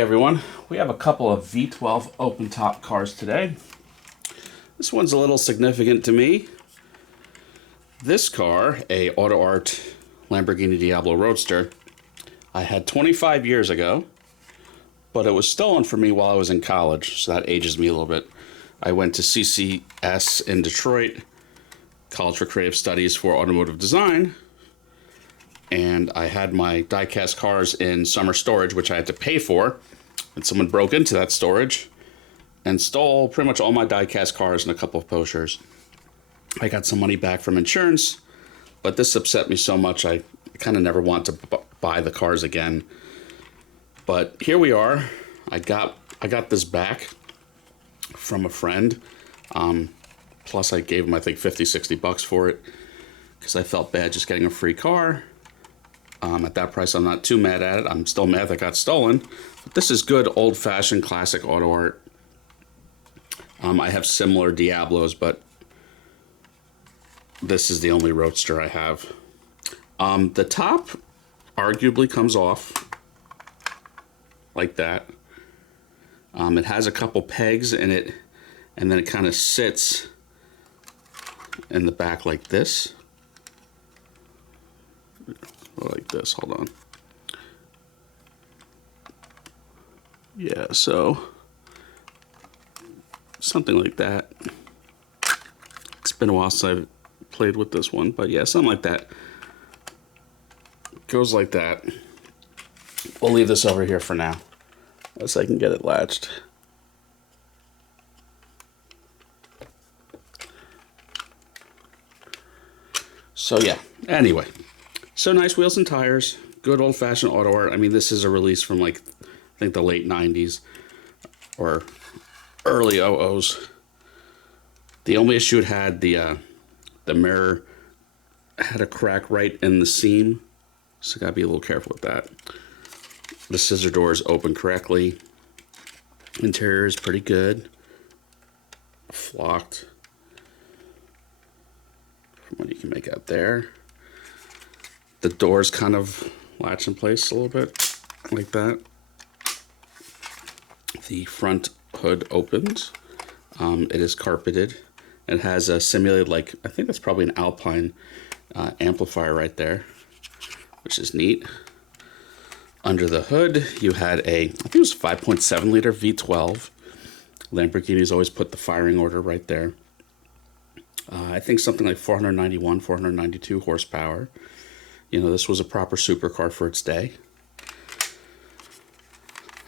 Everyone, we have a couple of V12 open top cars today. This one's a little significant to me. This car, a Autoart Lamborghini Diablo Roadster, I had 25 years ago, but it was stolen from me while I was in college, so that ages me a little bit. I went to CCS in Detroit, College for Creative Studies for Automotive Design, and I had my diecast cars in summer storage, which I had to pay for. And someone broke into that storage and stole pretty much all my diecast cars and a couple of posters. I got some money back from insurance, but this upset me so much I kind of never want to buy the cars again. But here we are. I got this back from a friend. Plus I gave him, I think, 50, 60 bucks for it because I felt bad just getting a free car. At that price, I'm not too mad at it. I'm still mad that it got stolen. But this is good old-fashioned classic auto art. I have similar Diablos, but this is the only Roadster I have. The top arguably comes off like that. It has a couple pegs in it, and then it kind of sits in the back like this. Like this, hold on. Yeah, so something like that. It's been a while since I've played with this one, but yeah, something like that. Goes like that. We'll leave this over here for now, unless I can get it latched. So yeah, anyway. So nice wheels and tires, good old-fashioned auto art. I mean, this is a release from like, I think the late 90s or early 00s. The only issue it had, the mirror had a crack right in the seam, so gotta be a little careful with that. The scissor doors open correctly. Interior is pretty good. Flocked from what you can make out there. The doors kind of latch in place a little bit, like that. The front hood opens. It is carpeted. It has a simulated, like, I think that's probably an Alpine amplifier right there, which is neat. Under the hood, you had I think it was 5.7 liter V12. Lamborghini's always put the firing order right there. I think something like 491, 492 horsepower. You know, this was a proper supercar for its day.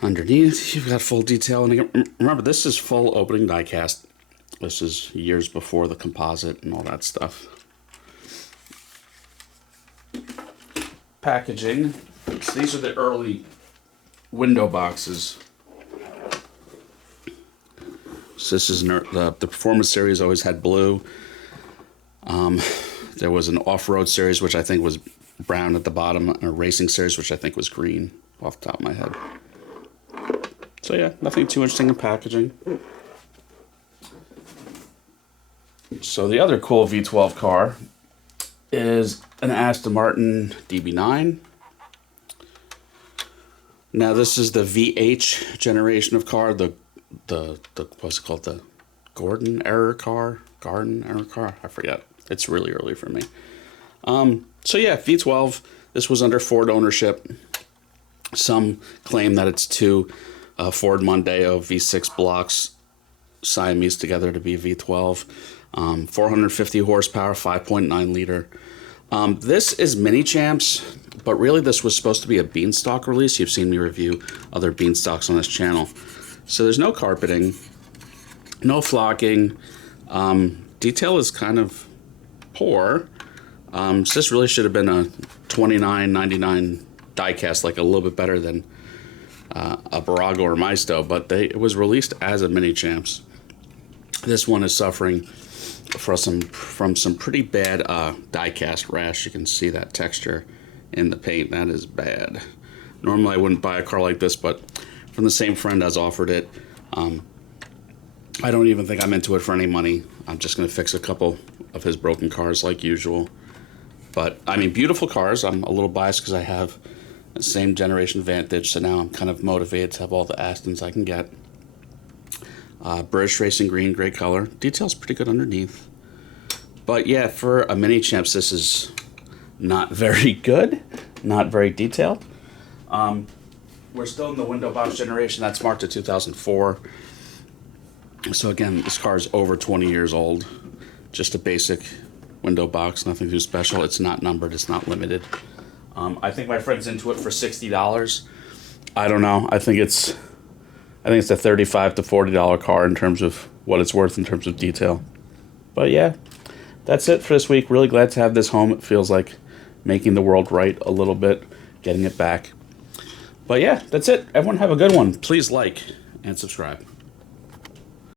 Underneath, you've got full detail. And again, remember, this is full opening diecast. This is years before the composite and all that stuff. Packaging. So these are the early window boxes. So this is the Performance Series always had blue. There was an Off-Road Series, which I think was brown at the bottom, and a Racing Series, which I think was green off the top of my head. So yeah, nothing too interesting in packaging. So the other cool V12 car is an Aston Martin DB9. Now this is the VH generation of car, the what's it called, the Garden error car, I forget. It's really early for me. So yeah, V12, this was under Ford ownership. Some claim that it's two Ford Mondeo V6 blocks Siamese together to be V12. 450 horsepower, 5.9 liter. This is Minichamps, but really this was supposed to be a Beanstalk release. You've seen me review other Beanstalks on this channel. So there's no carpeting, no flocking. Detail is kind of poor. So this really should have been a $29.99 diecast, like a little bit better than a Barago or Maisto, but it was released as a Minichamps. This one is suffering from some pretty bad diecast rash. You can see that texture in the paint. That is bad. Normally I wouldn't buy a car like this, but from the same friend as offered it, I don't even think I'm into it for any money. I'm just going to fix a couple of his broken cars like usual. But, I mean, beautiful cars. I'm a little biased because I have Same generation Vantage, so now I'm kind of motivated to have all the Astons I can get. British Racing Green, great color. Detail's pretty good underneath. But yeah, for a Minichamps, this is not very good. Not very detailed. We're still in the window box generation. That's marked to 2004. So again, this car is over 20 years old. Just a basic window box, nothing too special. It's not numbered, it's not limited. I think my friend's into it for $60. I don't know. I think it's a $35 to $40 car in terms of what it's worth in terms of detail. But yeah, that's it for this week. Really glad to have this home. It feels like making the world right a little bit, getting it back. But yeah, that's it. Everyone have a good one. Please like and subscribe.